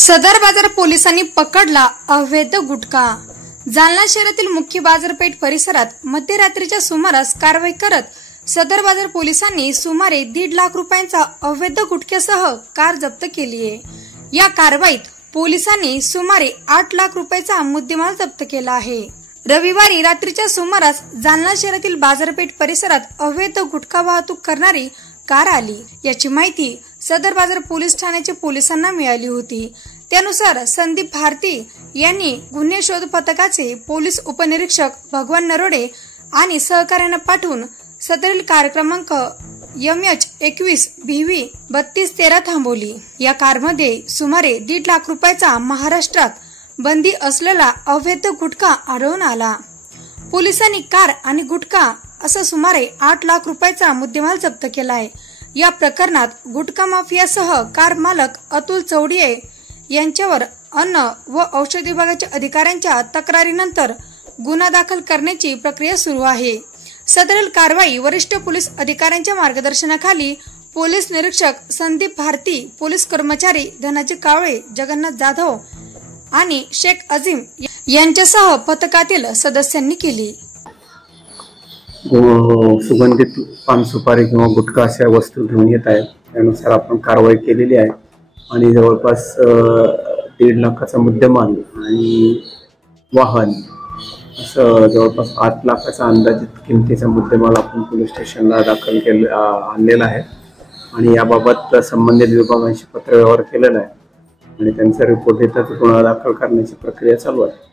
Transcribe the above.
सदर बाजार पोलिसांनी पकडला अवैध गुटखा। जालना शहरातील मुख्य बाजारपेठ परिसरात मध्यरात्रीच्या सुमारास कारवाई करत सदर बाजार पोलिसांनी सुमारे 1.5 लाख रुपयांचा अवैध गुटख्यासह कार जप्त केली आहे। या कारवाईत पोलिसांनी सुमारे 8 लाख रुपयाचा मुद्देमाल जप्त केला आहे। रविवारी रात्रीच्या सुमारास जालना शहरातील बाजारपेठ परिसरात अवैध गुटखा वाहतूक करणारी कार आली। याची माहिती सदर बाजार पोलीस ठाण्याच्या पोलिसांना मिळाली होती। त्यानुसार संदीप भारती यांनी गुन्हे शोध पथकाचे पोलीस उपनिरीक्षक भगवान नरोडे आणि सहकार्याने पाठवून सदरील कार क्रमांक MH21 BV 3213 थांबवली। या कारमध्ये सुमारे 1.5 लाख रुपयाचा महाराष्ट्रात बंदी असलेला अवैध गुटखा आढळून आला। पोलिसांनी कार आणि गुटखा असं सुमारे 8 लाख रुपयाचा मुद्देमाल जप्त केला आहे। या प्रकरणात गुटखा माफियासह कार मालक अतुल चौडिये यांच्यावर अन्न व औषध विभागाच्या अधिकाऱ्यांच्या तक्रारीनंतर गुन्हा दाखल करण्याची प्रक्रिया सुरू आहे। सदरील कारवाई वरिष्ठ पोलीस अधिकाऱ्यांच्या मार्गदर्शनाखाली पोलीस निरीक्षक संदीप भारती, पोलीस कर्मचारी धनाजी कावळे, जगन्नाथ जाधव आणि शेख अजीम यांच्यासह पथकातील सदस्यांनी केली। सुगंधित पान सुपारी किंवा गुटखा अशा वस्तू घेऊन येत आहेत, त्यानुसार आपण कारवाई केलेली आहे आणि जवळपास 1.5 लाखाचा मुद्देमाल आणि वाहन असं जवळपास 8 लाखाचा अंदाजित किमतीचा मुद्देमाल आपण पोलीस स्टेशनला दाखल आणलेला आहे आणि याबाबत संबंधित विभागांशी पत्रव्यवहार केलेला आहे आणि त्यांचा रिपोर्ट येतात गुन्हा दाखल करण्याची प्रक्रिया चालू आहे।